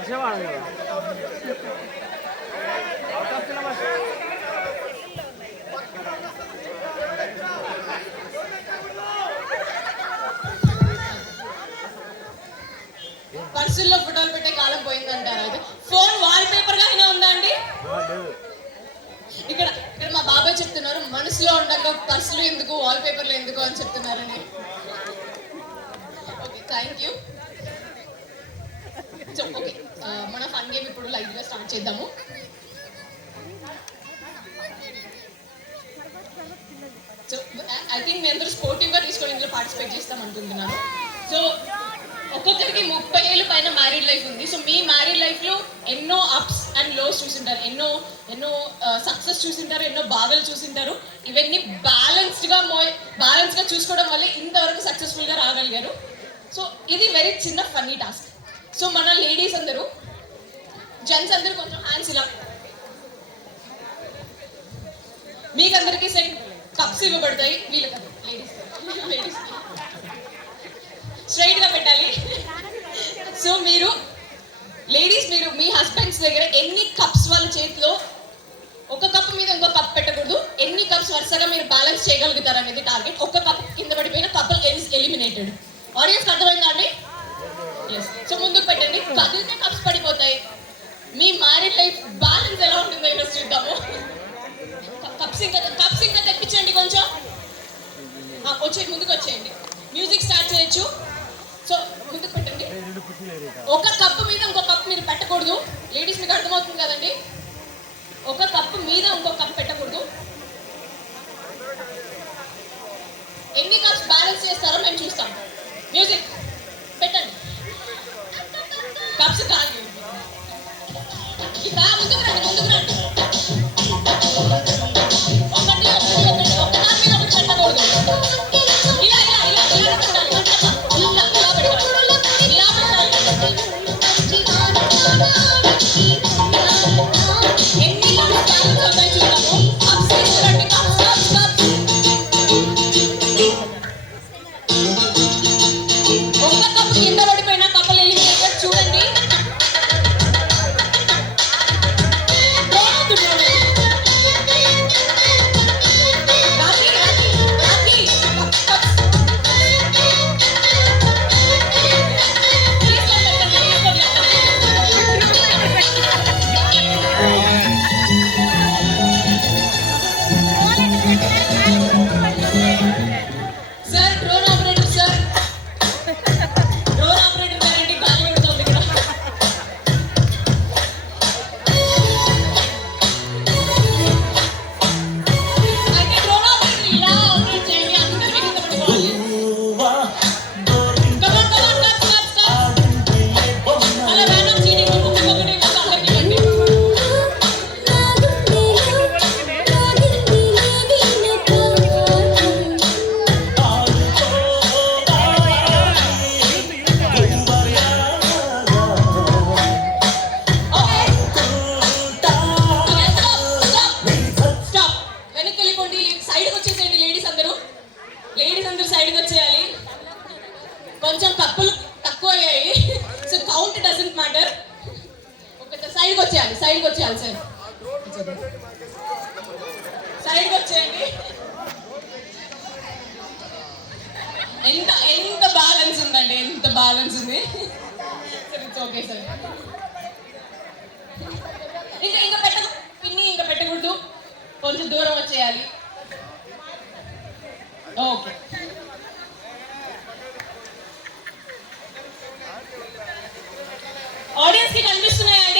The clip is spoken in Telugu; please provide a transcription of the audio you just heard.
పర్సుల్లో ఫోటోలు పెట్టే కాలం పోయిందంటారు. అయితే ఫోన్ వాల్ పేపర్ గా అయినా ఉందా అండి? ఇక్కడ ఇక్కడ మా బాబాయ్ చెప్తున్నారు, మనసులో ఉండగా పర్సులు ఎందుకు వాల్ పేపర్లు ఎందుకు అని చెప్తున్నారని. Okay, thank you. So okay, మన ఫన్ గేమ్ ఇప్పుడు లైవ్ గా స్టార్ట్ చేద్దాము. సో ఐ థింక్ మీ అందరూ స్పోర్టివ్ గా తీసుకొని ఇందులో పార్టిసిపేట్ చేస్తాం అనుకుంటున్నాను. సో ఒక్కొక్కరికి 30 ఏళ్ళ పైన మ్యారీడ్ లైఫ్ ఉంది. సో మీ మ్యారీడ్ లైఫ్ లో ఎన్నో అప్స్ అండ్ లోస్ చూసింటారు, ఎన్నో సక్సెస్ చూసింటారు, ఎన్నో బాధలు చూసింటారు. ఇవన్నీ బ్యాలెన్స్ గా చూసుకోవడం వల్ల ఇంతవరకు సక్సెస్ఫుల్ గా రాగలిగారు. సో ఇది వెరీ చిన్న ఫన్నీ టాస్క్. సో మన లేడీస్ అందరూ, జెంట్స్ అందరూ కొంచెం హ్యాండ్స్ ఇలా, మీకందరికీ సెట్ కప్స్ ఇవ్వబడతాయి. వీళ్ళకి లేడీస్ స్ట్రైట్ గా పెట్టాలి. సో లేడీస్ మీరు మీ హస్బెండ్స్ దగ్గర ఎన్ని కప్స్ వాళ్ళ చేతిలో, ఒక కప్ మీద ఇంకో కప్ పెట్టకూడదు, ఎన్ని కప్స్ వరుసగా మీరు బ్యాలెన్స్ చేయగలుగుతారు అనేది టార్గెట్. ఒక కప్ కింద పడిపోయిన కపుల్ ఈజ్ ఎలిమినేటెడ్. ఆడియన్స్ అర్థమైందా అండి? సో ముందుకు పెట్టండి. కదిలితే కప్స్ పడిపోతాయి. మీ మ్యారీడ్ లైఫ్ బ్యాలెన్స్ ఎలా ఉంటుందో ఈరోజు చూద్దాము. కప్స్ ఇంకా తెప్పించండి కొంచెం. ముందుకు వచ్చేయండి. మ్యూజిక్ స్టార్ట్ చేయొచ్చు. సో ముందుకు పెట్టండి. ఒక కప్పు మీద ఇంకో కప్పు మీరు పెట్టకూడదు. లేడీస్ మీకు అర్థమవుతుంది కదండి? ఒక కప్పు మీద ఇంకో కప్పు పెట్టకూడదు. ఎన్ని కప్స్ బ్యాలెన్స్ చేస్తారో మేము చూస్తాం. మ్యూజిక్ పెట్టండి. కప్స్ కాదు, ముందుకు రండి. ఒకదాని మీద ఒకటి పెట్టకూడదు. కొంచెం కప్పులు తక్కువ అయ్యాయి. So count doesn't matter. సైడ్కి వచ్చేయాలి సార్. సైడ్కి వచ్చేయండి. ఎంత బ్యాలెన్స్ ఉందండి, ఎంత బ్యాలెన్స్ ఉంది. Okay sir. ఇంకా పిన్ని ఇంకా పెట్టకూడదు, కొంచెం దూరం వచ్చేయాలి. ఓకే. ఆడియన్స్ కి కనిపిస్తున్నాయండి?